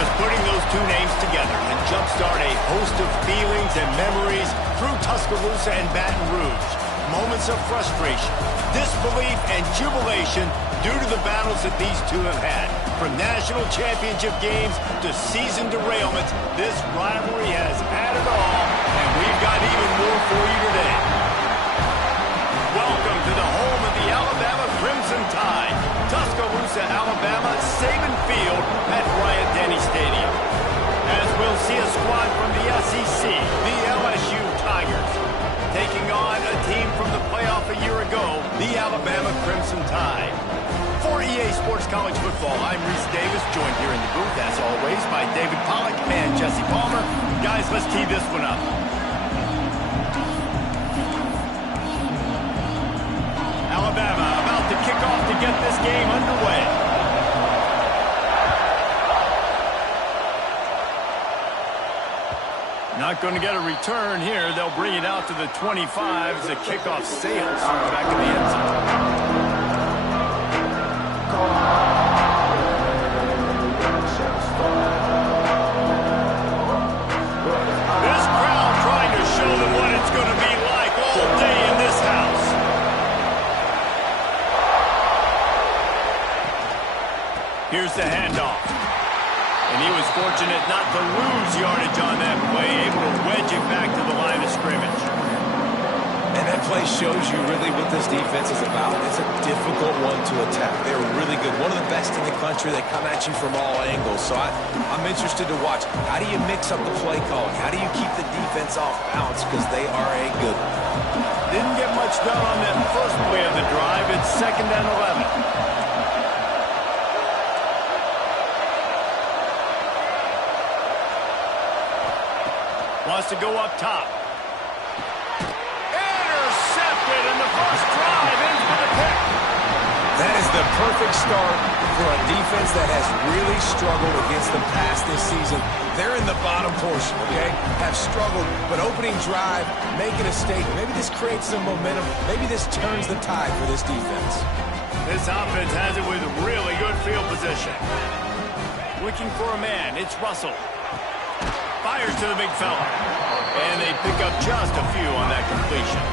Just putting those two names together can jumpstart a host of feelings and memories through Tuscaloosa and Baton Rouge. Moments of frustration, disbelief, and jubilation due to the battles that these two have had. From national championship games to season derailments, this rivalry has had it all, and we've got even more for you today. Welcome to the home of the Alabama Crimson Tide, Tuscaloosa, Alabama, Saban Field at Bryant-Denny Stadium. As we'll see a squad from the SEC, the LSU Tigers, taking on a team from the playoff a year ago, the Alabama Crimson Tide. For EA Sports College Football, I'm Reese Davis, joined here in the booth, as always, by David Pollack and Jesse Palmer. Guys, let's tee this one up. Alabama about to kick off to get this game underway. Not going to get a return here. They'll bring it out to the 25 as the kickoff sails back to the end zone. This crowd trying to show them what it's going to be like all day in this house. Here's the handoff. And he was fortunate not to lose yardage on that play, able to wedge it back to the line of scrimmage. And that play shows you really what this defense is about. It's a difficult one to attack. They're really good. One of the best in the country. They come at you from all angles. So I'm interested to watch. How do you mix up the play calling? How do you keep the defense off balance? Because they are a good one. Didn't get much done on that first play of the drive. It's 2nd and 11. Wants to go up top. Intercepted, and the first drive ends with a pick. That is the perfect start for a defense that has really struggled against the pass this season. They're in the bottom portion, okay? Have struggled, but opening drive, making a statement. Maybe this creates some momentum. Maybe this turns the tide for this defense. This offense has it with really good field position. Looking for a man. It's Russell. Fires to the big fella. And they pick up just a few on that completion.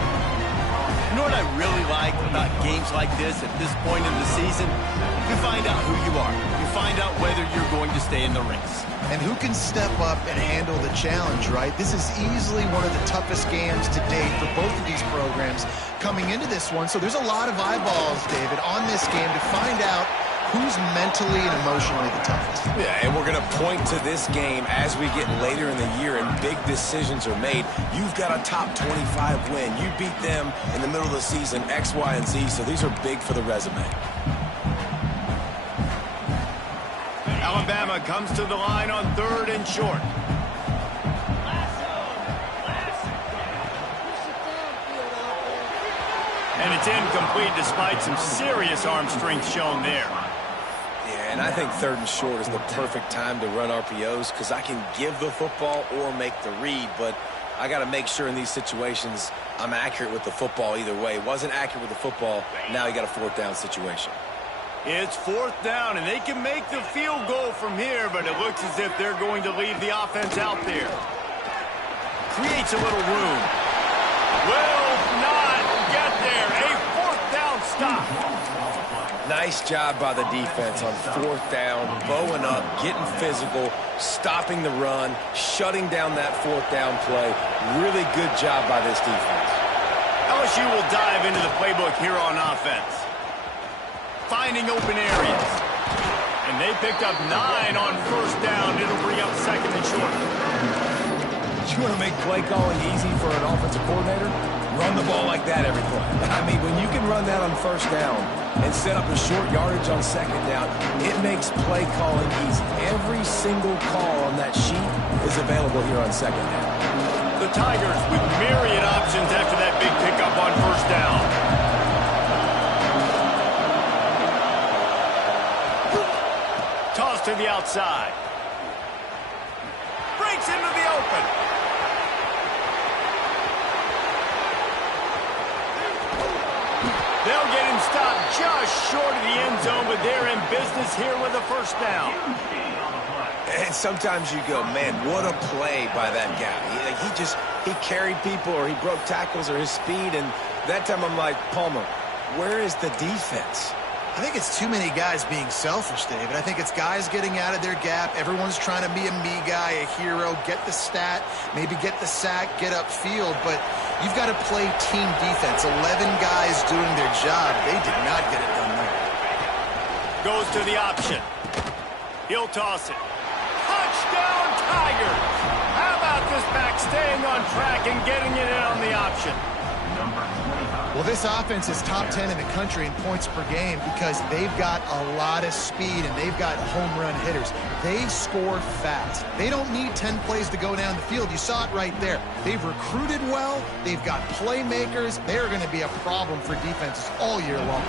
You know what I really like about games like this at this point in the season? You find out who you are. You find out whether you're going to stay in the race. And who can step up and handle the challenge, right? This is easily one of the toughest games to date for both of these programs coming into this one. So there's a lot of eyeballs, David, on this game to find out who's mentally and emotionally the toughest. Yeah, and we're going to point to this game as we get later in the year and big decisions are made. You've got a top 25 win. You beat them in the middle of the season, X, Y, and Z, so these are big for the resume. Alabama comes to the line on 3rd and short. And it's incomplete despite some serious arm strength shown there. Yeah, and I think 3rd and short is the perfect time to run RPOs because I can give the football or make the read, but I got to make sure in these situations I'm accurate with the football either way. Wasn't accurate with the football, now you got a 4th down situation. It's 4th down, and they can make the field goal from here, but it looks as if they're going to leave the offense out there. Creates a little room. Will not get there. A 4th down stop. Nice job by the defense on 4th down, bowing up, getting physical, stopping the run, shutting down that 4th down play. Really good job by this defense. LSU will dive into the playbook here on offense. Finding open areas. And they picked up 9 on 1st down. It'll bring up 2nd and short. You want to make play calling easy for an offensive coordinator? Run the ball like that every play. I mean, when you can run that on 1st down and set up a short yardage on 2nd down, it makes play calling easy. Every single call on that sheet is available here on 2nd down. The Tigers with myriad options after that big pickup on 1st down. Toss to the outside. Breaks into the open. They'll get him stopped just short of the end zone, but they're in business here with a 1st down. And sometimes you go, man, what a play by that guy. He carried people, or he broke tackles, or his speed. And that time I'm like, Palmer, where is the defense? I think it's too many guys being selfish, David. I think it's guys getting out of their gap. Everyone's trying to be a me guy, a hero, get the stat, maybe get the sack, get upfield. But you've got to play team defense. 11 guys doing their job. They did not get it done there. Goes to the option. He'll toss it. Touchdown, Tigers! How about this back staying on track and getting it in on the option? Well, this offense is top 10 in the country in points per game because they've got a lot of speed and they've got home run hitters. They score fast. They don't need 10 plays to go down the field. You saw it right there. They've recruited well. They've got playmakers. They're going to be a problem for defenses all year long.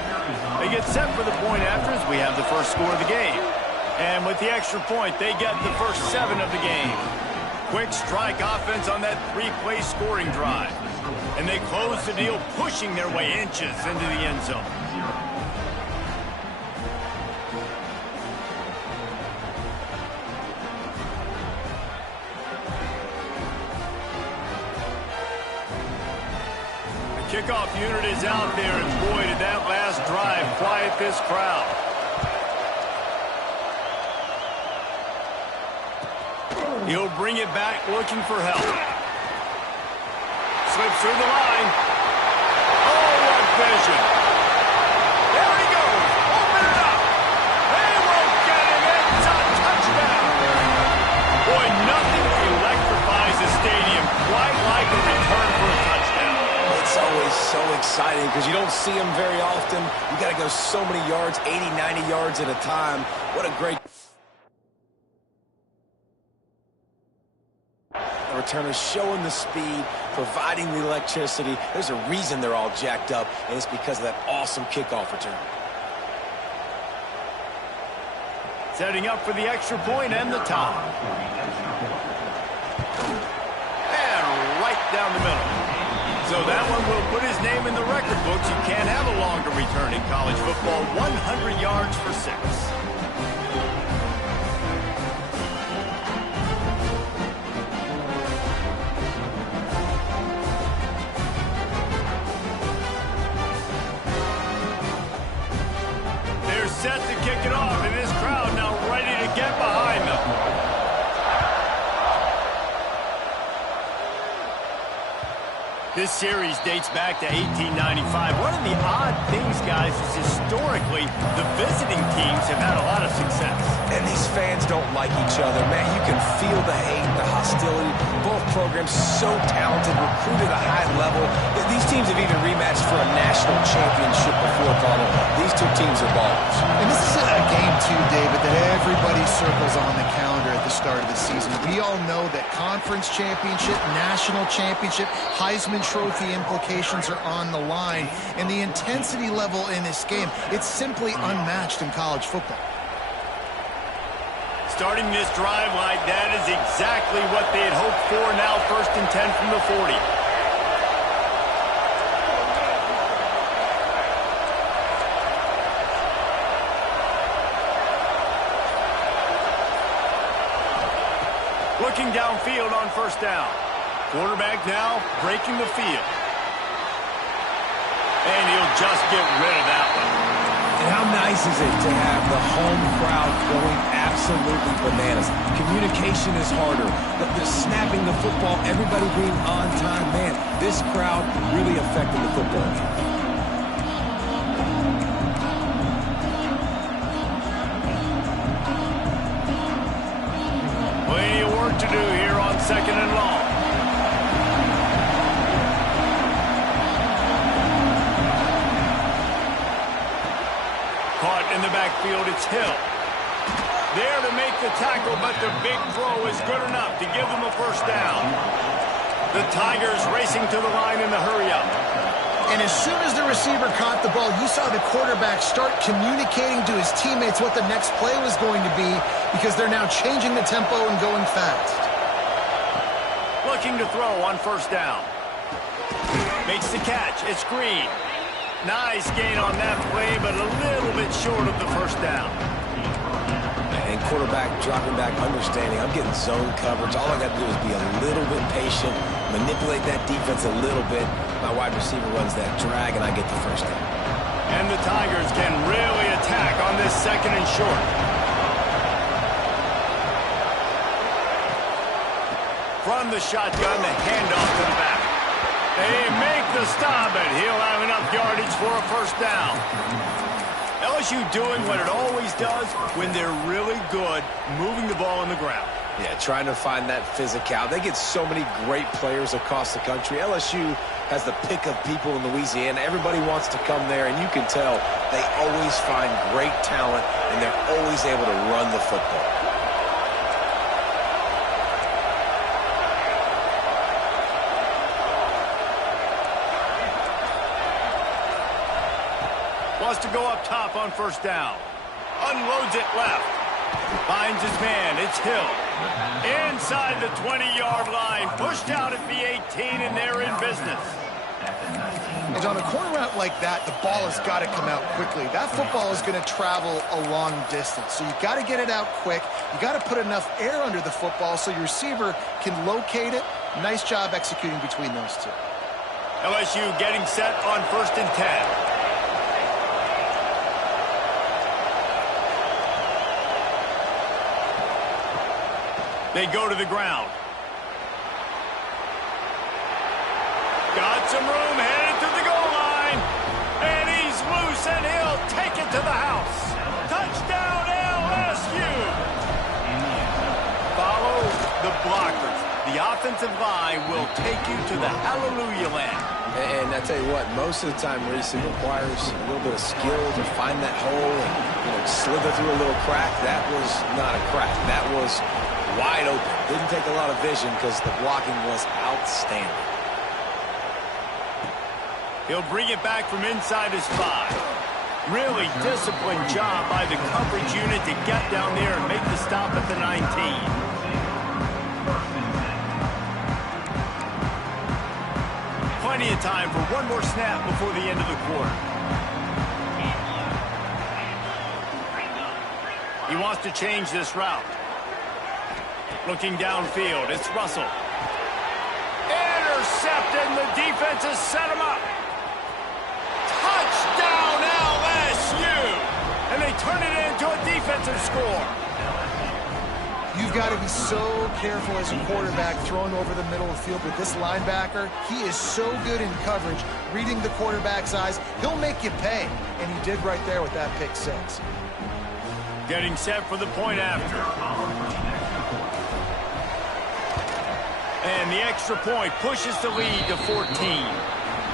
They get set for the point after as we have the first score of the game. And with the extra point, they get the first 7 of the game. Quick strike offense on that 3-play scoring drive. And they close the deal, pushing their way inches into the end zone. The kickoff unit is out there, and boy, did that last drive quiet this crowd. He'll bring it back looking for help. Slips through the line. Oh, what vision. There he goes. Open it up. They won't get him. It's a touchdown. Boy, nothing electrifies the stadium quite like a return for a touchdown. It's always so exciting because you don't see them very often. You got to go so many yards, 80, 90 yards at a time. What a great... Returner showing the speed, providing the electricity. There's a reason they're all jacked up, and it's because of that awesome kickoff return. Setting up for the extra point and the tie. And right down the middle. So that one will put his name in the record books. You can't have a longer return in college football. 100 yards for 6. Set to kick it off, and this crowd now ready to get behind them. This series dates back to 1895. One of the odd things, guys, is historically the visiting teams have had a lot of success. And these fans don't like each other. Man, you can feel the hate, the hostility. Both programs so talented, recruited at a high level. These teams have even rematched for a national championship before, Palmer. These two teams are ballers. And this is a game, too, David, that everybody circles on the calendar at the start of the season. We all know that conference championship, national championship, Heisman Trophy implications are on the line. And the intensity level in this game, it's simply unmatched in college football. Starting this drive like that is exactly what they had hoped for. Now 1st and 10 from the 40. Looking downfield on 1st down. Quarterback now breaking the field. And he'll just get rid of that one. And how nice is it to have the home crowd going absolutely bananas? Communication is harder. The snapping the football, everybody being on time. Man, this crowd really affected the football game. Plenty of work to do here on 2nd and long. Caught in the backfield, it's Hill. There to make the tackle, but the big throw is good enough to give them a 1st down. The Tigers racing to the line in the hurry-up. And as soon as the receiver caught the ball, you saw the quarterback start communicating to his teammates what the next play was going to be because they're now changing the tempo and going fast. Looking to throw on 1st down. Makes the catch. It's Green. Nice gain on that play, but a little bit short of the 1st down. And quarterback dropping back, understanding I'm getting zone coverage. All I got to do is be a little bit patient, manipulate that defense a little bit. My wide receiver runs that drag, and I get the first down. And the Tigers can really attack on this 2nd and short. From the shotgun, the handoff to the back. They make the stop, and he'll have enough yardage for a first down. LSU doing what it always does when they're really good, moving the ball on the ground. Yeah, trying to find that physicality. They get so many great players across the country. LSU has the pick of people in Louisiana. Everybody wants to come there, and you can tell they always find great talent, and they're always able to run the football. Wants to go up top on first down. Unloads it left. Finds his man. It's Hill. Inside the 20-yard line. Pushed out at the 18, and they're in business. And on a corner route like that, the ball has got to come out quickly. That football is going to travel a long distance. So you got to get it out quick. You got to put enough air under the football so your receiver can locate it. Nice job executing between those two. LSU getting set on 1st and 10. They go to the ground. Got some room, headed to the goal line. And he's loose, and he'll take it to the house. Touchdown, LSU. Follow the blockers. The offensive line will take you to the hallelujah land. And I tell you what, most of the time, Reese, it requires a little bit of skill to find that hole and slither through a little crack. That was not a crack. That was wide open. Didn't take a lot of vision because the blocking was outstanding. He'll bring it back from inside his 5. Really disciplined job by the coverage unit to get down there and make the stop at the 19. Plenty of time for one more snap before the end of the quarter. He wants to change this route. Looking downfield, it's Russell. Intercepted, and the defense has set him up. Touchdown, LSU! And they turn it into a defensive score. You've got to be so careful as a quarterback throwing over the middle of the field with this linebacker. He is so good in coverage, reading the quarterback's eyes. He'll make you pay, and he did right there with that pick 6. Getting set for the point after. And the extra point pushes the lead to 14.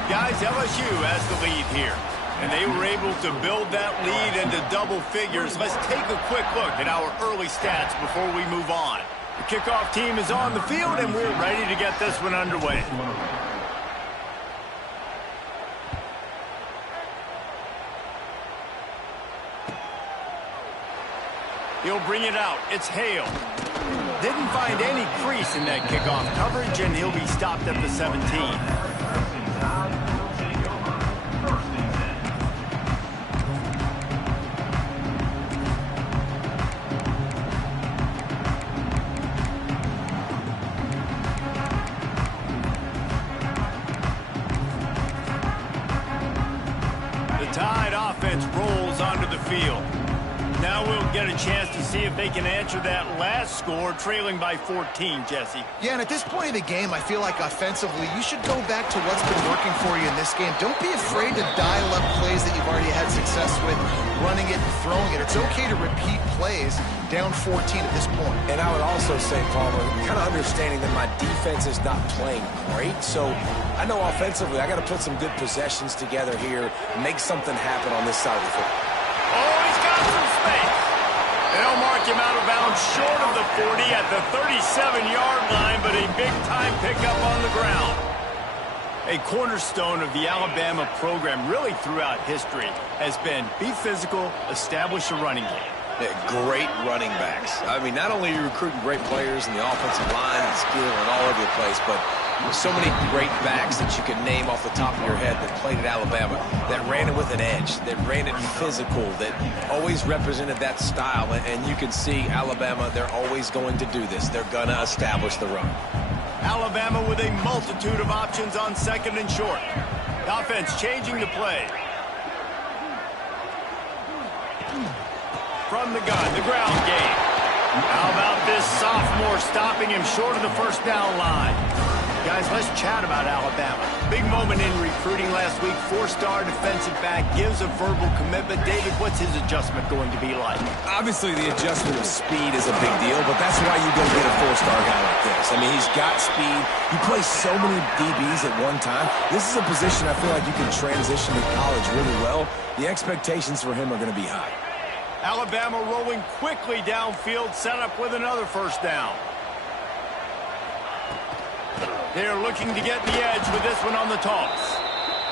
Guys, LSU has the lead here. And they were able to build that lead into double figures. Let's take a quick look at our early stats before we move on. The kickoff team is on the field, and we're ready to get this one underway. He'll bring it out. It's Hale. Didn't find any crease in that kickoff coverage, and he'll be stopped at the 17. The Tide offense rolls onto the field. Now we'll get a chance to see if they can answer that last score, trailing by 14, Jesse. Yeah, and at this point in the game, I feel like offensively, you should go back to what's been working for you in this game. Don't be afraid to dial up plays that you've already had success with, running it and throwing it. It's okay to repeat plays down 14 at this point. And I would also say, Palmer, kind of understanding that my defense is not playing great, so I know offensively I got to put some good possessions together here, make something happen on this side of the football. Oh, he's got some space. They'll mark him out of bounds short of the 40 at the 37-yard line, but a big-time pickup on the ground. A cornerstone of the Alabama program really throughout history has been be physical, establish a running game. Great running backs. I mean, not only are you recruiting great players in the offensive line and skill and all over the place, but so many great backs that you can name off the top of your head that played at Alabama, that ran it with an edge, that ran it physical, that always represented that style. And you can see Alabama, they're always going to do this. They're going to establish the run. Alabama with a multitude of options on second and short. The offense changing the play. From the gun, the ground game. How about this sophomore stopping him short of the first down line? Guys, let's chat about Alabama. Big moment in recruiting last week. Four-star defensive back gives a verbal commitment. David, what's his adjustment going to be like? Obviously, the adjustment of speed is a big deal, but that's why you go get a four-star guy like this. I mean, he's got speed. He plays so many DBs at one time. This is a position I feel like you can transition to college really well. The expectations for him are going to be high. Alabama rolling quickly downfield, set up with another first down. They're looking to get the edge with this one on the toss.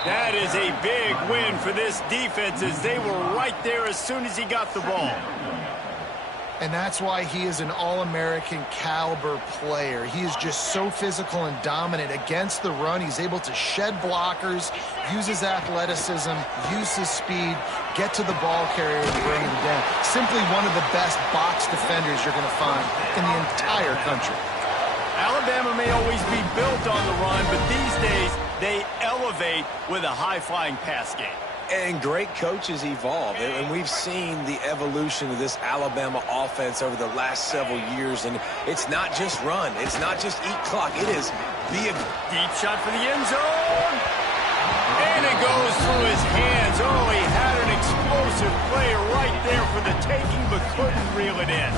That is a big win for this defense as they were right there as soon as he got the ball. And that's why he is an All-American caliber player. He is just so physical and dominant against the run. He's able to shed blockers, use his athleticism, use his speed, get to the ball carrier and bring him down. Simply one of the best box defenders you're going to find in the entire country. Alabama may always be built on the run, but these days they elevate with a high-flying pass game. And great coaches evolve, and we've seen the evolution of this Alabama offense over the last several years, and it's not just run. It's not just eat clock. It is be a deep shot for the end zone. And it goes through his hands. Oh, he had an explosive play right there for the taking, but couldn't reel it in.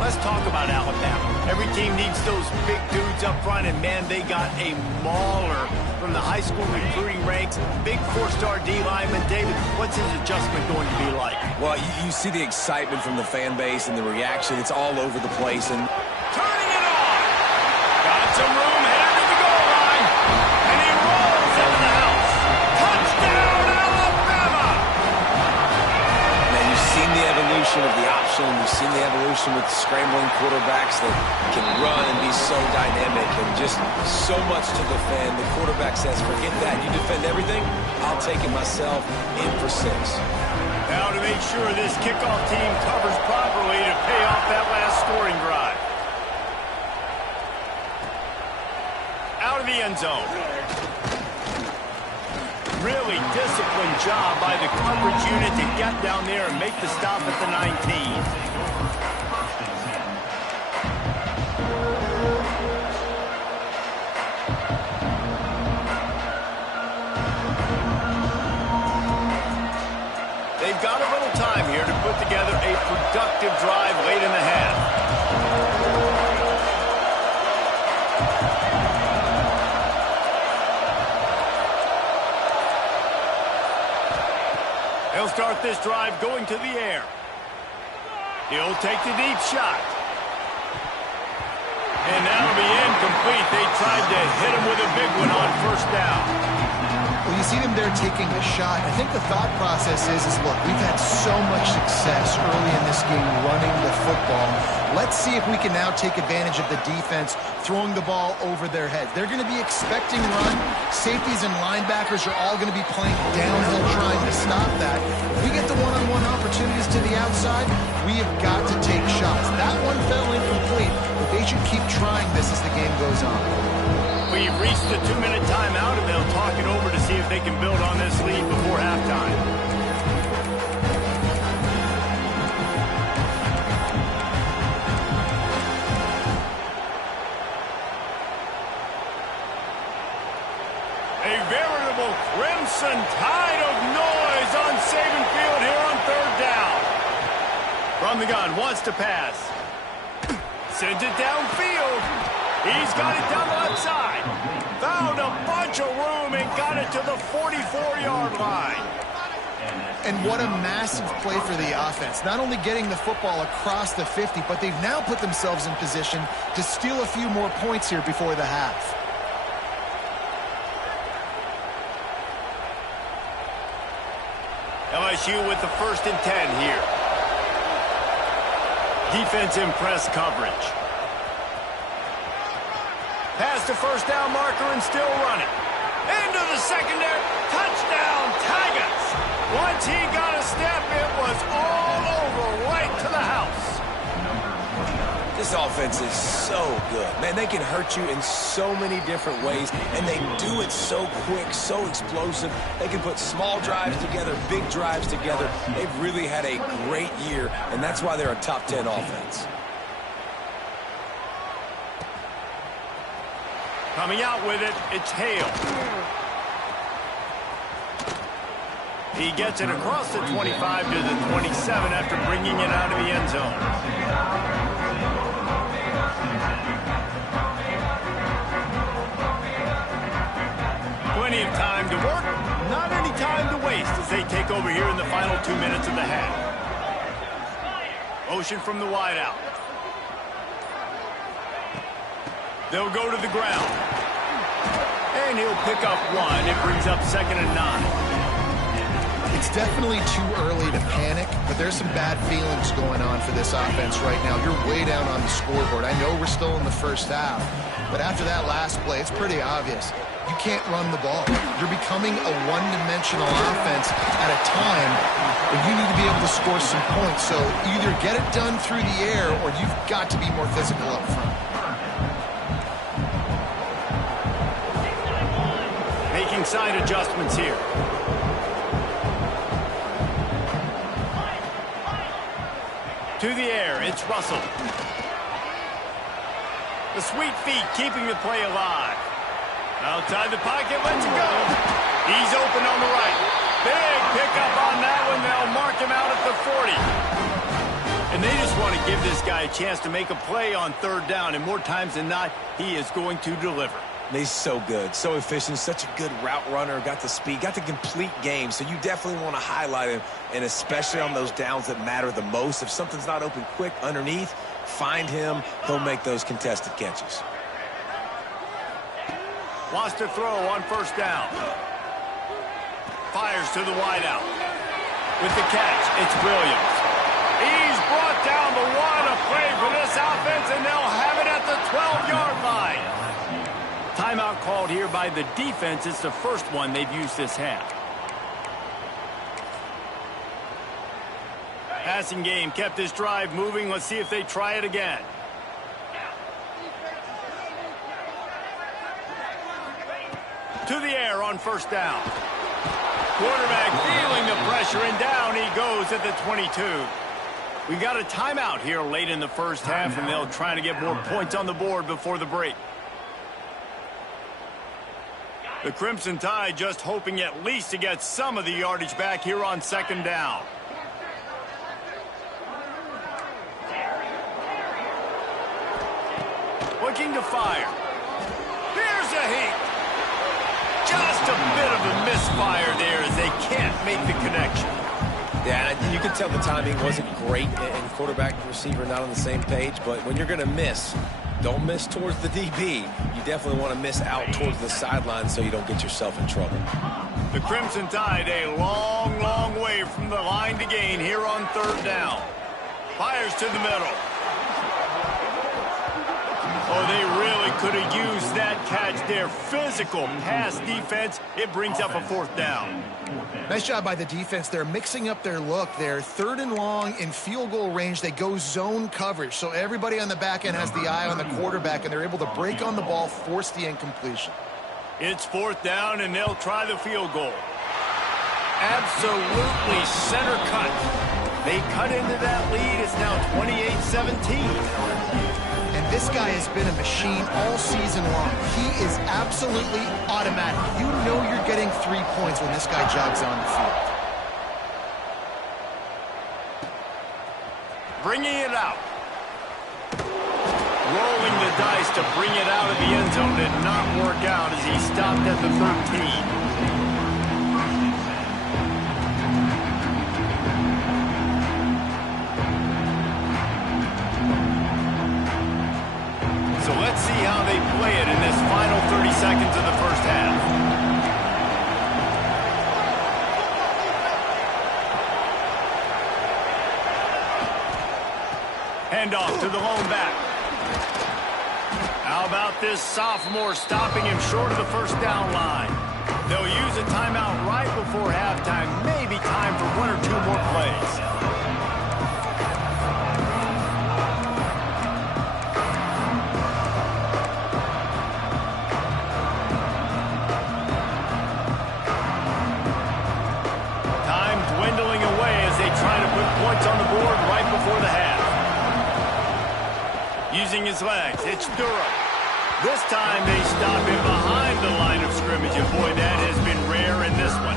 Let's talk about Alabama. Every team needs those big dudes up front, and man, they got a mauler from the high school recruiting ranks. Big four-star D lineman. David, what's his adjustment going to be like? Well, you see the excitement from the fan base and the reaction. It's all over the place. And turning it on. Got some room, headed to the goal line. And he rolls into the house. Touchdown, Alabama! Man, you've seen the evolution of the option. You've seen the evolution with scrambling quarterbacks that can run and be so dynamic and just so much to defend. The quarterback says, forget that. You defend everything, I'll take it myself in for 6. Now to make sure this kickoff team covers properly to pay off that last scoring drive. Out of the end zone. Really disciplined job by the coverage unit to get down there and make the stop at the 19. They've got a little time here to put together a productive drive late in the half. He'll start this drive going to the air. He'll take the deep shot. And that'll be incomplete. They tried to hit him with a big one on first down. Well, you see them there taking the shot. I think the thought process is look, we've had so much success early in this game running the football. Let's see if we can now take advantage of the defense throwing the ball over their heads. They're going to be expecting run. Safeties and linebackers are all going to be playing downhill trying to stop that. If we get the one-on-one opportunities to the outside, we have got to take shots. That one fell incomplete, but they should keep trying this as the game goes on. We've reached the 2-minute timeout, and they'll talk it over to see if they can build on this lead before halftime. A veritable crimson tide of noise on Saban Field here on third down. From the gun, wants to pass. Sends it downfield. He's got it down the left side. Found a bunch of room and got it to the 44-yard line. And what a massive play for the offense. Not only getting the football across the 50, but they've now put themselves in position to steal a few more points here before the half. LSU with the 1st and 10 here. Defense in press coverage. Past the first down marker and still running. Into the secondary. Touchdown, Tigers. Once he got a step, it was all over, right to the house. This offense is so good. Man, they can hurt you in so many different ways, and they do it so quick, so explosive. They can put small drives together, big drives together. They've really had a great year, and that's why they're a top 10 offense. Coming out with it, it's Hale. He gets it across the 25 to the 27 after bringing it out of the end zone. Plenty of time to work, not any time to waste as they take over here in the final 2 minutes of the half. Motion from the wideout. They'll go to the ground. And he'll pick up one. It brings up 2nd and 9. It's definitely too early to panic, but there's some bad feelings going on for this offense right now. You're way down on the scoreboard. I know we're still in the first half, but after that last play, it's pretty obvious. You can't run the ball. You're becoming a one-dimensional offense at a time when you need to be able to score some points. So either get it done through the air or you've got to be more physical up front. Making side adjustments here. To the air, it's Russell. The sweet feet keeping the play alive. Outside the pocket, let's go. He's open on the right. Big pickup on that one. They'll mark him out at the 40. And they just want to give this guy a chance to make a play on 3rd down. And more times than not, he is going to deliver. He's so good, so efficient, such a good route runner, got the speed, got the complete game, so you definitely want to highlight him, and especially on those downs that matter the most. If something's not open quick underneath, find him. He'll make those contested catches. Wants to throw on 1st down. Fires to the wideout. With the catch, it's Williams. He's brought down the one. A play for this offense, and they'll have it at the 12-yard line. Timeout called here by the defense. It's the first one they've used this half. Passing game kept this drive moving. Let's see if they try it again. To the air on 1st down. Quarterback feeling the pressure, and down he goes at the 22. We got a timeout here late in the first half, and they'll try to get more points on the board before the break. The Crimson Tide just hoping at least to get some of the yardage back here on 2nd down. Looking to fire. Here's a heat. Just a bit of a misfire there as they can't make the connection. Yeah, you can tell the timing wasn't great, and quarterback and receiver not on the same page, but when you're going to miss, don't miss towards the DB. You definitely want to miss out towards the sideline so you don't get yourself in trouble. The Crimson Tide a long, long way from the line to gain here on 3rd down. Fires to the middle. Oh, they really could have used that catch there. Physical pass defense. It brings up a 4th down. Nice job by the defense. They're mixing up their look there. 3rd and long in field goal range. They go zone coverage. So everybody on the back end has the eye on the quarterback, and they're able to break on the ball, force the incompletion. It's 4th down, and they'll try the field goal. Absolutely center cut. They cut into that lead. It's now 28-17. And this guy has been a machine all season long. He is absolutely automatic. You know you're getting 3 points when this guy jogs on the field. Bringing it out. Rolling the dice to bring it out of the end zone did not work out as he stopped at the 13. So let's see how they play it in this final 30 seconds of the first half. Handoff to the lone back. How about this sophomore stopping him short of the first down line? They'll use a timeout right before halftime. Maybe time for one or two more plays. Time dwindling away as they try to put points on the board right before the half. Using his legs, it's Durham. This time they stop him behind the line of scrimmage, and boy, that has been rare in this one.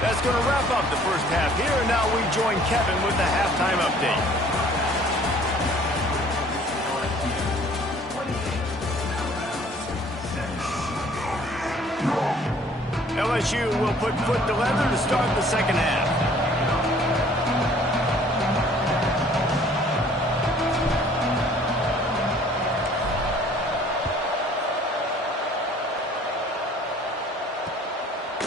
That's going to wrap up the first half here, and now we join Kevin with the halftime update. LSU will put foot to leather to start the second half.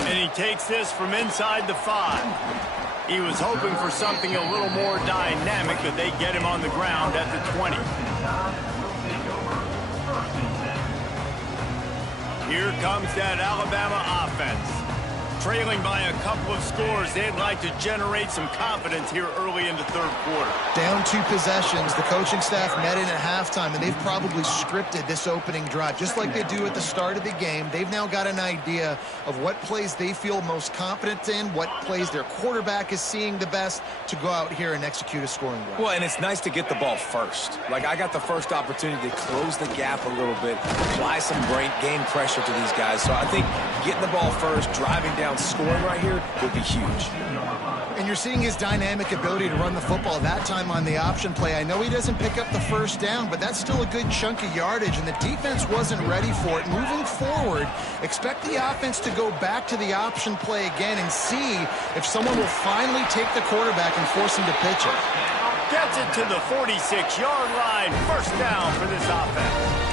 And he takes this from inside the 5. He was hoping for something a little more dynamic, but they get him on the ground at the 20. Here comes that Alabama offense. Trailing by a couple of scores, they'd like to generate some confidence here early in the third quarter. Down 2 possessions. The coaching staff met in at halftime, and they've probably scripted this opening drive. Just like they do at the start of the game, they've now got an idea of what plays they feel most confident in, what plays their quarterback is seeing the best to go out here and execute a scoring drive. Well, and it's nice to get the ball first. Like, I got the first opportunity to close the gap a little bit, apply some great game pressure to these guys. So I think getting the ball first, driving down, scoring right here would be huge. And you're seeing his dynamic ability to run the football that time on the option play. I know he doesn't pick up the first down, but that's still a good chunk of yardage, and the defense wasn't ready for it. Moving forward, expect the offense to go back to the option play again and see if someone will finally take the quarterback and force him to pitch it. Gets it to the 46-yard line. First down for this offense.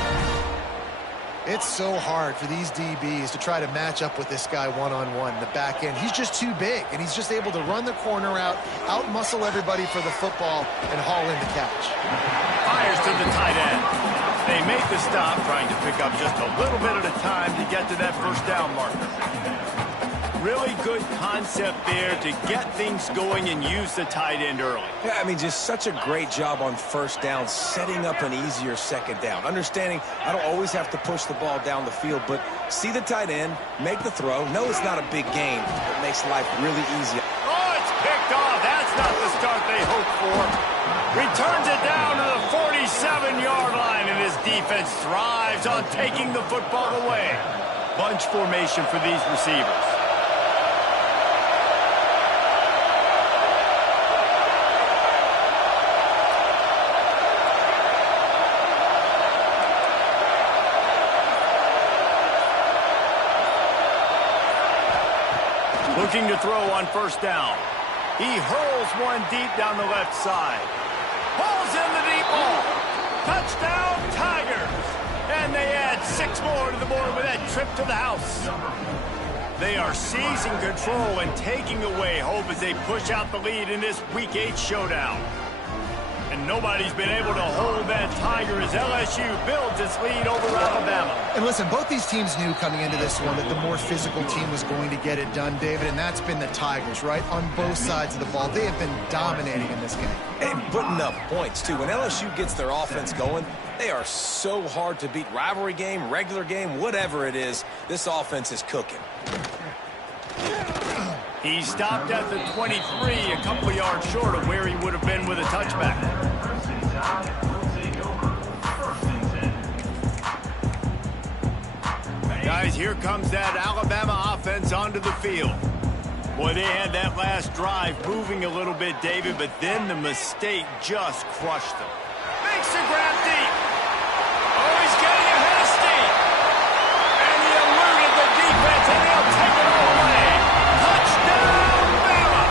It's so hard for these DBs to try to match up with this guy one-on-one in the back end. He's just too big, and he's just able to run the corner out-muscle everybody for the football, and haul in the catch. Fires to the tight end. They make the stop, trying to pick up just a little bit at a time to get to that first down marker. Really good concept there to get things going and use the tight end early. Yeah, I mean, just such a great job on first down, setting up an easier second down. Understanding I don't always have to push the ball down the field, but see the tight end, make the throw. No, it's not a big game. It makes life really easy. Oh, it's picked off. That's not the start they hoped for. Returns it down to the 47-yard line, and his defense thrives on taking the football away. Bunch formation for these receivers. Looking to throw on first down. He hurls one deep down the left side. Pulls in the deep ball. Touchdown, Tigers. And they add 6 more to the board with that trip to the house. They are seizing control and taking away hope as they push out the lead in this Week 8 showdown. And nobody's been able to hold that Tiger as LSU builds its lead over Alabama. And listen, both these teams knew coming into this one that the more physical team was going to get it done, David, and that's been the Tigers, right? On both sides of the ball. They have been dominating in this game. And putting up points, too. When LSU gets their offense going, they are so hard to beat. Rivalry game, regular game, whatever it is, this offense is cooking. He stopped at the 23, a couple yards short of where he would have been with a touchback. Guys, here comes that Alabama offense onto the field. Boy, they had that last drive moving a little bit, David, but then the mistake just crushed them. Makes the grab deep. Oh, he's getting ahead of steam. And he eluded the defense, and he'll take it all away. Touchdown, Bama!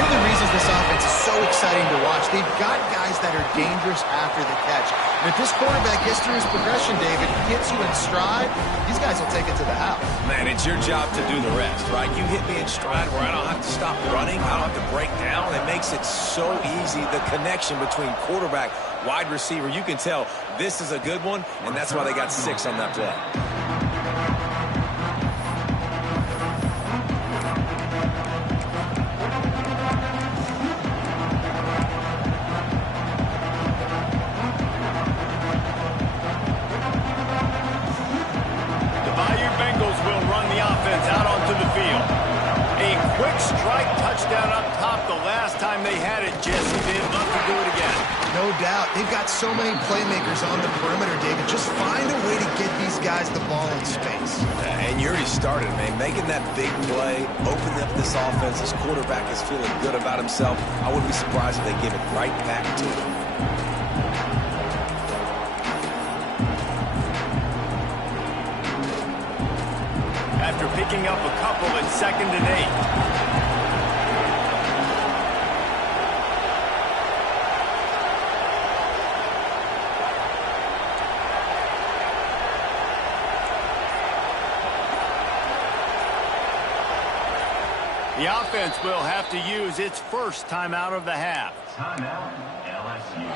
One of the reasons this offense is so exciting to watch, they've got guys that are dangerous after the catch. And if this quarterback gets through his progression, David, hits you in stride, these guys will take it to the house. Man, it's your job to do the rest, right? You hit me in stride where I don't have to stop running, I don't have to break down. It makes it so easy, the connection between quarterback, wide receiver. You can tell this is a good one, and that's why they got 6 on that play. Out onto the field. A quick strike touchdown up top the last time they had it, Jesse. They'd love to do it again. No doubt. They've got so many playmakers on the perimeter, David. Just find a way to get these guys the ball in space. And you already started, man. Making that big play, opening up this offense. This quarterback is feeling good about himself. I wouldn't be surprised if they give it right back to him. After picking up a couple at 2nd and 8. The offense will have to use its first timeout of the half. Timeout, LSU.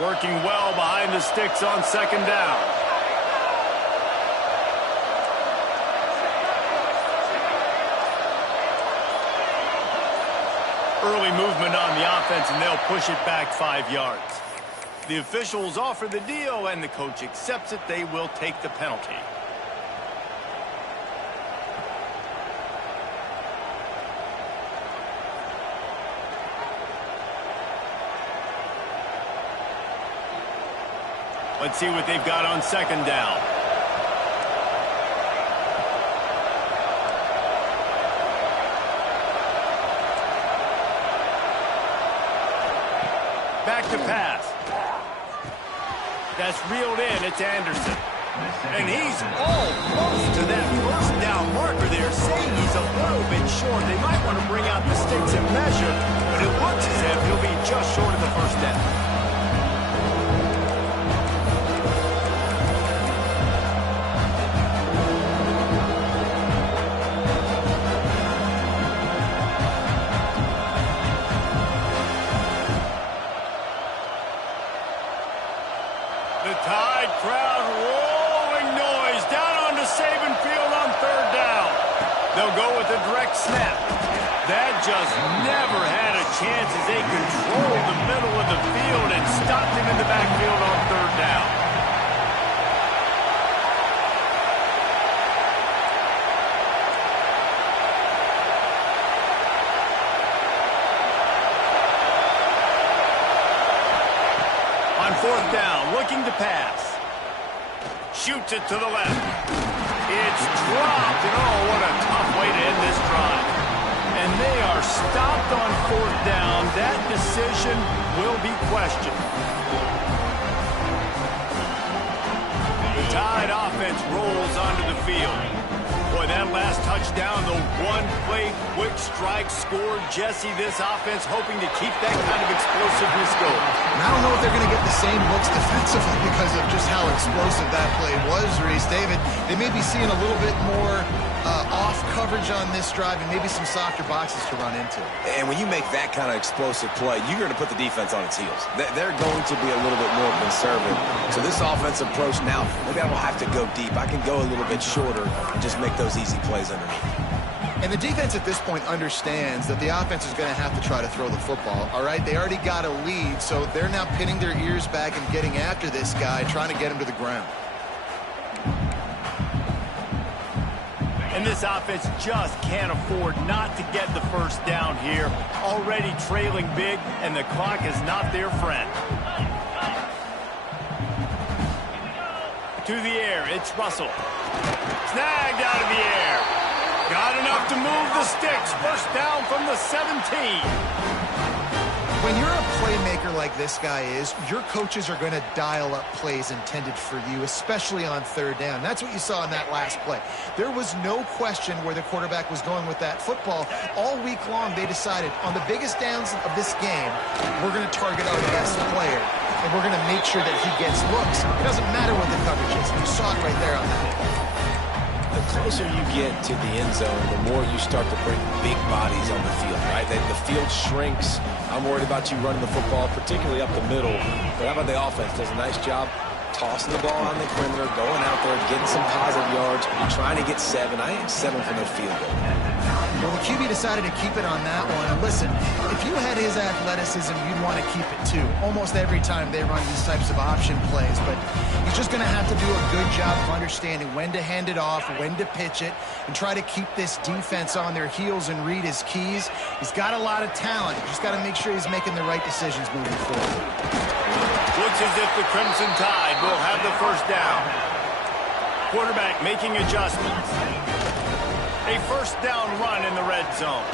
Working well behind the sticks on 2nd down. Early movement on the offense, and they'll push it back 5 yards. The officials offer the deal, and the coach accepts it. They will take the penalty. Let's see what they've got on 2nd down. Back to pass. That's reeled in. It's Anderson. And he's almost to that first down marker there, saying he's a little bit short. They might want to bring out the sticks and measure, but it looks as if he'll be just short of the first down. Tide crowd rolling noise down onto Saban Field on 3rd down. They'll go with a direct snap. That just never had a chance as they controlled the middle of the field and stopped him in the backfield on 3rd down. On 4th down, looking to pass. Shoots it to the left. It's dropped, and oh, what a tough way to end this drive. And they are stopped on 4th down. That decision will be questioned. The Tide offense rolls onto the field. Boy, that last touchdown, the one-play quick strike scored. Jesse, this offense hoping to keep that kind of explosiveness going. And I don't know if they're going to get the same looks defensively because of just how explosive that play was, Reese. David, they may be seeing a little bit more off coverage on this drive and maybe some softer boxes to run into. And when you make that kind of explosive play, you're going to put the defense on its heels. They're going to be a little bit more conservative. So this offensive approach now, maybe I don't have to go deep. I can go a little bit shorter and just make those easy plays underneath. And the defense at this point understands that the offense is going to have to try to throw the football, all right? They already got a lead, so they're now pinning their ears back and getting after this guy, trying to get him to the ground. And this offense just can't afford not to get the first down here. Already trailing big, and the clock is not their friend. To the air, it's Russell. Snagged out of the air. Got enough to move the sticks. First down from the 17. When you're a playmaker like this guy is, your coaches are going to dial up plays intended for you, especially on third down. That's what you saw in that last play. There was no question where the quarterback was going with that football. All week long, they decided, on the biggest downs of this game, we're going to target our best player, and we're going to make sure that he gets looks. It doesn't matter what the coverage is. You saw it right there on that play. The closer you get to the end zone, the more you start to bring big bodies on the field, right? The field shrinks. I'm worried about you running the football, particularly up the middle. But how about the offense? Does a nice job tossing the ball on the perimeter, going out there, getting some positive yards, trying to get 7. I ain't settling for no field goal. Well, the QB decided to keep it on that one. And listen, if you had his athleticism, you'd want to keep it too. Almost every time they run these types of option plays. But he's just going to have to do a good job of understanding when to hand it off, when to pitch it, and try to keep this defense on their heels and read his keys. He's got a lot of talent. Just got to make sure he's making the right decisions moving forward. Looks as if the Crimson Tide will have the first down. Quarterback making adjustments. A first down run in the red zone.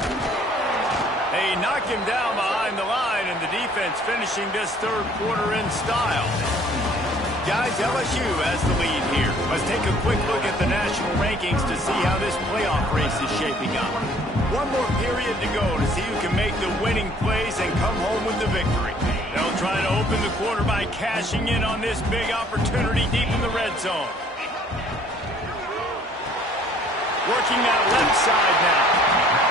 They knock him down behind the line, and the defense finishing this third quarter in style. Guys, LSU has the lead here. Let's take a quick look at the national rankings to see how this playoff race is shaping up. One more period to go to see who can make the winning plays and come home with the victory. They'll try to open the quarter by cashing in on this big opportunity deep in the red zone. Working that left side now.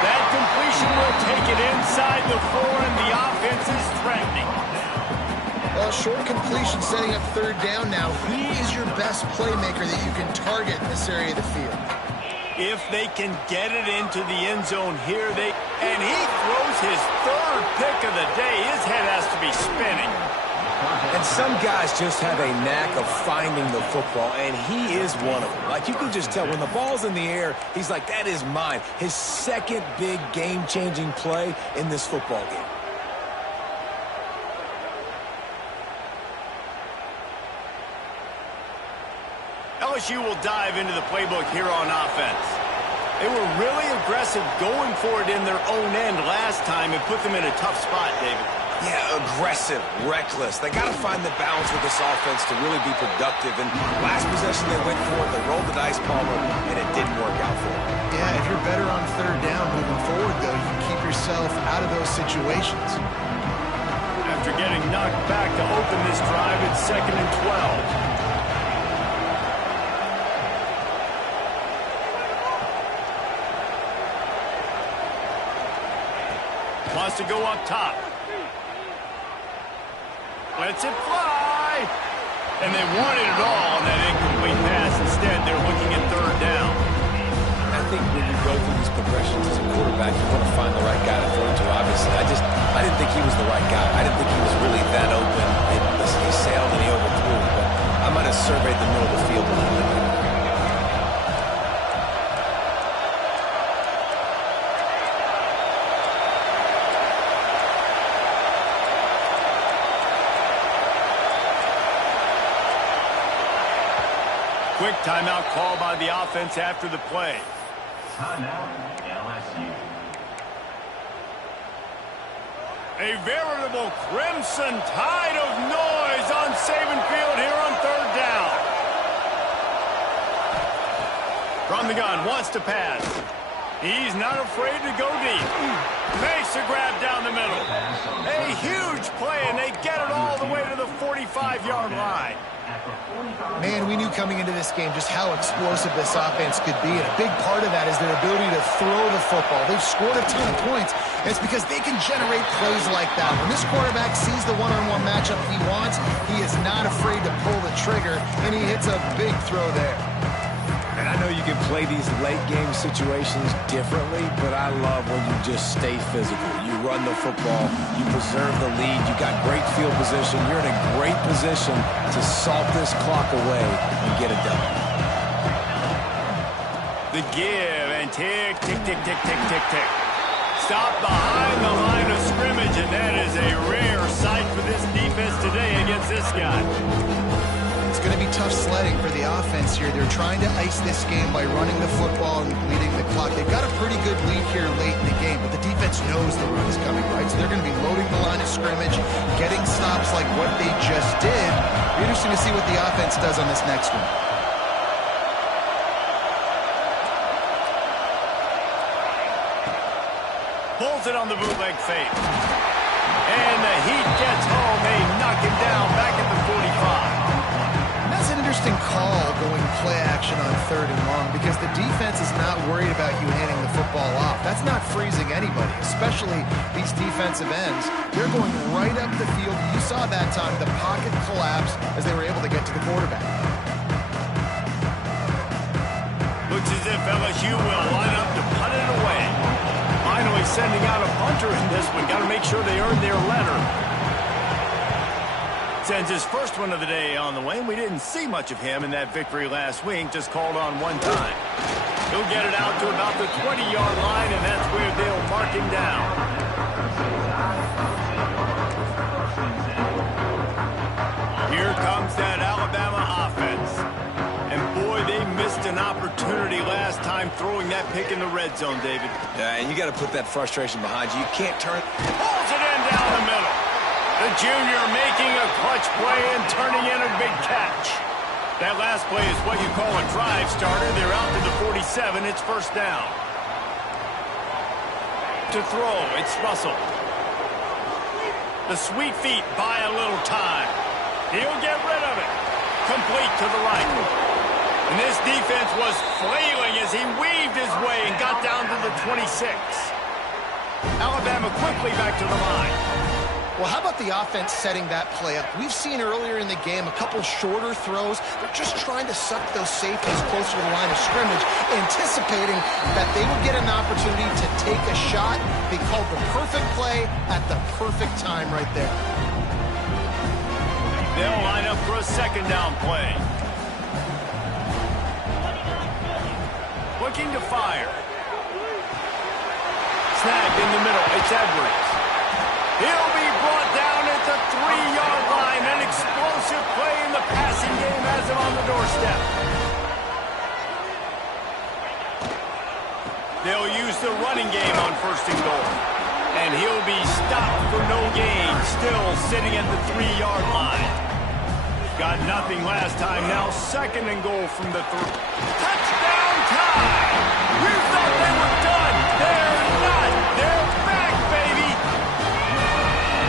That completion will take it inside the 4, and the offense is threatening. Well, short completion setting up third down now. Who is your best playmaker that you can target in this area of the field? If they can get it into the end zone here, and he throws his third pick of the day. His head has to be spinning. And some guys just have a knack of finding the football, and he is one of them. Like, you can just tell when the ball's in the air, he's like, that is mine. His second big game-changing play in this football game. LSU will dive into the playbook here on offense. They were really aggressive going for it in their own end last time and put them in a tough spot, David. Yeah, aggressive, reckless. They got to find the balance with this offense to really be productive. And last possession they went for it, they rolled the dice, Palmer, and it didn't work out for them. Yeah, if you're better on third down moving forward, though, you can keep yourself out of those situations. After getting knocked back to open this drive, it's 2nd and 12. Wants to go up top. Lets it fly. And they wanted it all on that incomplete pass. Instead, they're looking at third down. I think when you go through these progressions as a quarterback, you want to find the right guy to throw to, obviously. I didn't think he was the right guy. I didn't think he was really that open. Listen, he sailed and he overthrew, but I might have surveyed the middle of the field a little bit better. Quick timeout call by the offense after the play. Timeout, LSU. A veritable crimson tide of noise on Saban Field here on third down. From the gun, wants to pass. He's not afraid to go deep. Makes a grab down the middle. A huge play, and they get it all the way to the 45-yard line. Man, we knew coming into this game just how explosive this offense could be, and a big part of that is their ability to throw the football. They've scored a ton of points, and it's because they can generate plays like that. When this quarterback sees the one-on-one matchup he wants, he is not afraid to pull the trigger, and he hits a big throw there. And I know you can play these late-game situations differently, but I love when you just stay physical. You run the football, you preserve the lead, you got great field position, you're in a great position to salt this clock away and get it done. The give and tick, tick, tick, tick, tick, tick, tick. Stop behind the line of scrimmage, and that is a rare sight for this defense today against this guy. It's going to be tough sledding for the offense here. They're trying to ice this game by running the football and leading the clock. They've got a pretty good lead here late in the game, but the defense knows the run is coming, right? So they're going to be loading the line of scrimmage, getting stops like what they just did. It'll be interesting to see what the offense does on this next one. Pulls it on the bootleg fake. And the heat gets home. They knock him down back at the 45. And that's an interesting call going play action on 3rd and long because the defense is not worried about you handing the football off. That's not freezing anybody, especially these defensive ends. They're going right up the field. You saw that time the pocket collapse as they were able to get to the quarterback. Looks as if LSU will line up to punt it away. Finally sending out a punter in this one. Got to make sure they earn their letter. Sends his first one of the day on the way. We didn't see much of him in that victory last week. Just called on one time. He'll get it out to about the 20-yard line, and that's where they'll mark him down. Here comes that Alabama offense. And boy, they missed an opportunity last time throwing that pick in the red zone, David. Yeah, and you got to put that frustration behind you. You can't turn. Pulls it in down the middle. The junior making a clutch play and turning in a big catch. That last play is what you call a drive starter. They're out to the 47. It's first down. To throw, it's Russell. The sweet feet buy a little time. He'll get rid of it. Complete to the right. And this defense was flailing as he weaved his way and got down to the 26. Alabama quickly back to the line. Well, how about the offense setting that play up? We've seen earlier in the game a couple shorter throws. They're just trying to suck those safeties closer to the line of scrimmage, anticipating that they would get an opportunity to take a shot. They called the perfect play at the perfect time right there. They'll line up for a second down play. Looking to fire. Snagged in the middle. It's Edwards. He'll be brought down at the 3-yard line. An explosive play in the passing game has him on the doorstep. They'll use the running game on 1st and goal. And he'll be stopped for no gain, still sitting at the 3-yard line. Got nothing last time, now 2nd and goal from the 3. Touchdown time! You thought they were done. They're not. They're back, baby!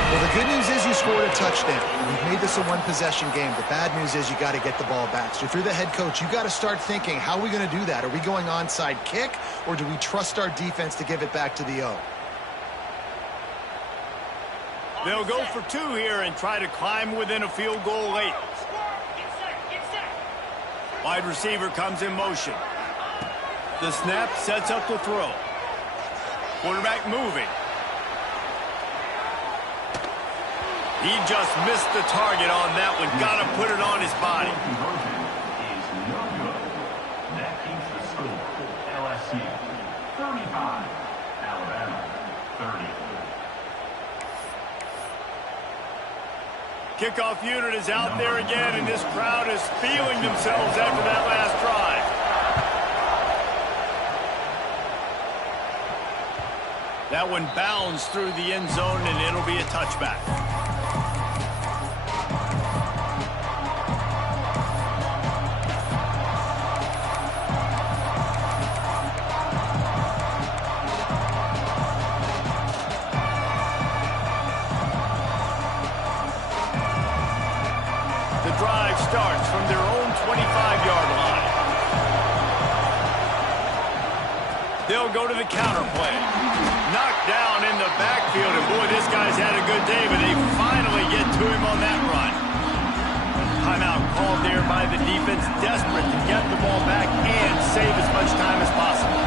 Well, the good news is you scored a touchdown. You've made this a one-possession game. The bad news is you got to get the ball back. So if you're the head coach, you got to start thinking, how are we going to do that? Are we going onside kick, or do we trust our defense to give it back to the O? They'll go for 2 here and try to climb within a field goal late. Wide receiver comes in motion. The snap sets up the throw. Quarterback moving. He just missed the target on that one. Got to put it on his body. Is no good. That keeps the score. LSU 35, Alabama 30. Kickoff unit is out there again, and this crowd is feeling themselves after that last drive. That one bounds through the end zone, and it'll be a touchback. Drive starts from their own 25-yard line. They'll go to the counter play. Knocked down in the backfield, and boy, this guy's had a good day, but they finally get to him on that run. Timeout called there by the defense, desperate to get the ball back and save as much time as possible.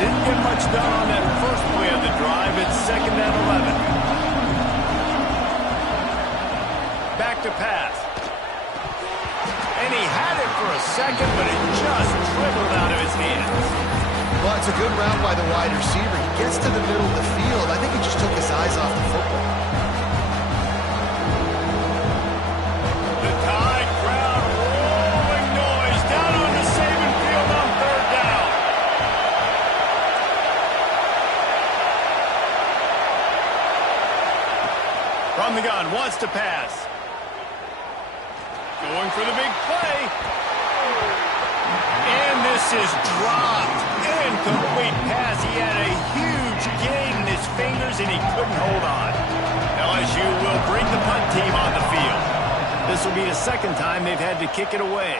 Didn't get much done on that first play of the drive. It's 2nd and 11. Back to pass. And he had it for a second, but it just dribbled out of his hands. Well, it's a good route by the wide receiver. He gets to the middle of the field. I think he just took his eyes off the football. The Tide crowd to pass. Going for the big play. And this is dropped. Incomplete pass. He had a huge gain in his fingers, and he couldn't hold on. LSU will bring the punt team on the field. This will be the second time they've had to kick it away.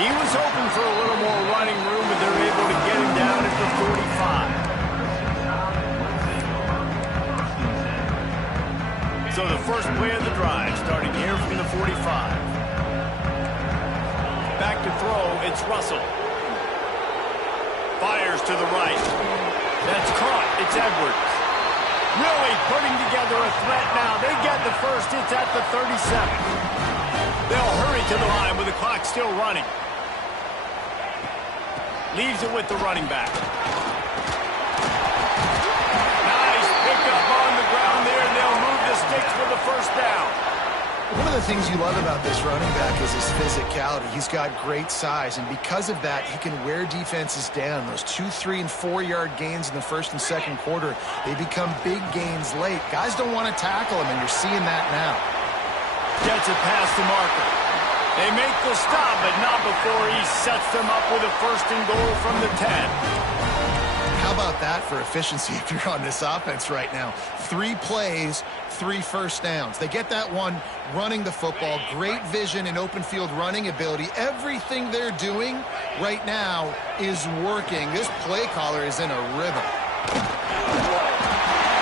He was hoping for a little more running room, but they're able to get him down at the 45. So the first play of the drive, starting here from the 45. Back to throw, it's Russell. Fires to the right. That's caught, it's Edwards. Really putting together a threat now. They get the first, it's at the 37. They'll hurry to the line with the clock still running. Leaves it with the running back. Nice pickup on the ground there, and they'll move the sticks for the first down. One of the things you love about this running back is his physicality. He's got great size, and because of that, he can wear defenses down. Those 2, 3, and 4-yard gains in the first and second quarter, they become big gains late. Guys don't want to tackle him, and you're seeing that now. Gets it past the marker. They make the stop, but not before he sets them up with a first and goal from the 10. How about that for efficiency if you're on this offense right now? 3 plays, 3 first downs. They get that one running the football, great vision and open field running ability. Everything they're doing right now is working. This play caller is in a rhythm.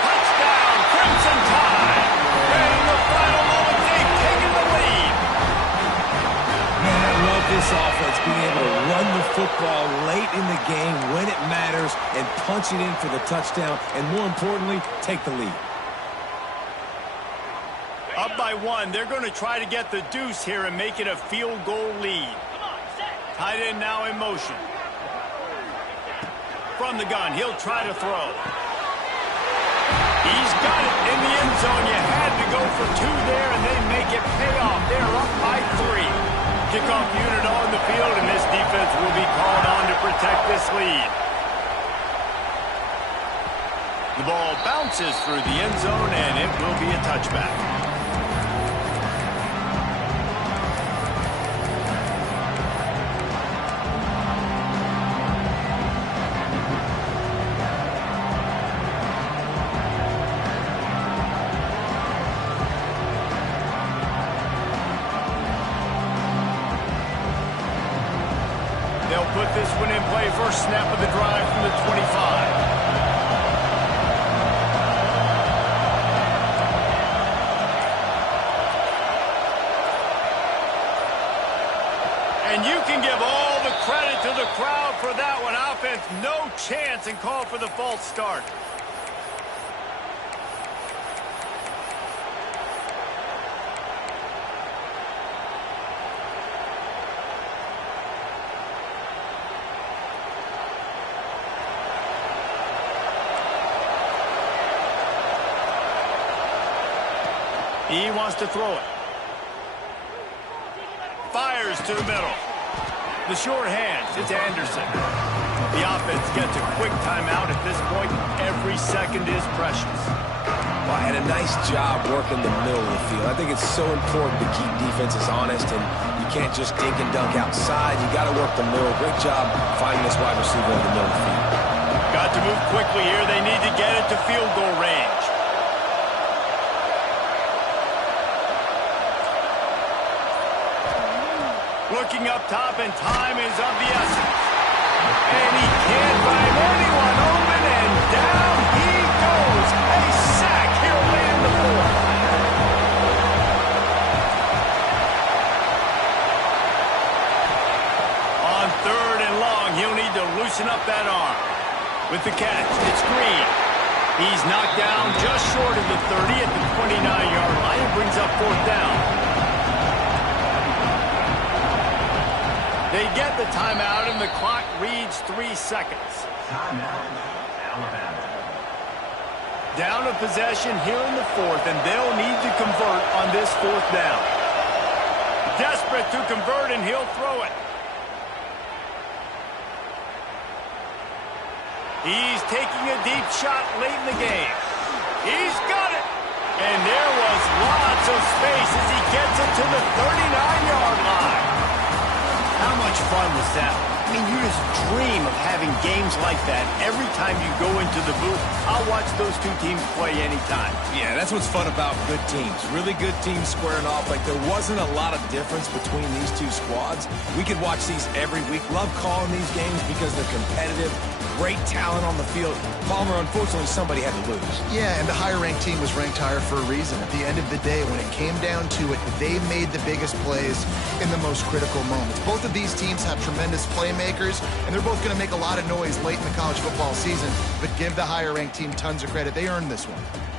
Touchdown, Crimson Tide. And in the final moment, they've taken the lead. Man, I love this offense being able to run the football late in the game when it matters and punch it in for the touchdown, and more importantly, take the lead. Up by 1, they're going to try to get the deuce here and make it a field goal lead. Tight end now in motion. From the gun, he'll try to throw. He's got it in the end zone. You had to go for 2 there, and they make it pay off. They're up by 3. Kickoff unit on the field, and this defense will be called on to protect this lead. The ball bounces through the end zone, and it will be a touchback. They'll put this one in play. First snap of the drive from the 25. And you can give all the credit to the crowd for that one. Offense, no chance, and call for the false start. He wants to throw it. Fires to the middle. The short hands, it's Anderson. The offense gets a quick timeout at this point. Every second is precious. Well, and a nice job working the middle of the field. I think it's so important to keep defenses honest, and you can't just dink and dunk outside. You got to work the middle. Great job finding this wide receiver in the middle of the field. Got to move quickly here. They need to get it to field goal range. Looking up top, and time is of the essence. And he can't find anyone open, and down he goes. A sack here late in the fourth. On 3rd and long, he'll need to loosen up that arm. With the catch, it's Green. He's knocked down just short of the 30 at the 29-yard line. It brings up 4th down. They get the timeout, and the clock reads 3 seconds. Timeout, Alabama. Down a possession here in the 4th, and they'll need to convert on this 4th down. Desperate to convert, and he'll throw it. He's taking a deep shot late in the game. He's got it. And there was lots of space as he gets it to the 39-yard line. How much fun was that? I mean, you just dream of having games like that every time you go into the booth. I'll watch those two teams play anytime. Yeah, that's what's fun about good teams. Really good teams squaring off. Like, there wasn't a lot of difference between these two squads. We could watch these every week. Love calling these games because they're competitive. Great talent on the field. Palmer, unfortunately, somebody had to lose. Yeah, and the higher-ranked team was ranked higher for a reason. At the end of the day, when it came down to it, they made the biggest plays in the most critical moments. Both of these teams have tremendous playmakers, and they're both going to make a lot of noise late in the college football season, but give the higher-ranked team tons of credit. They earned this one.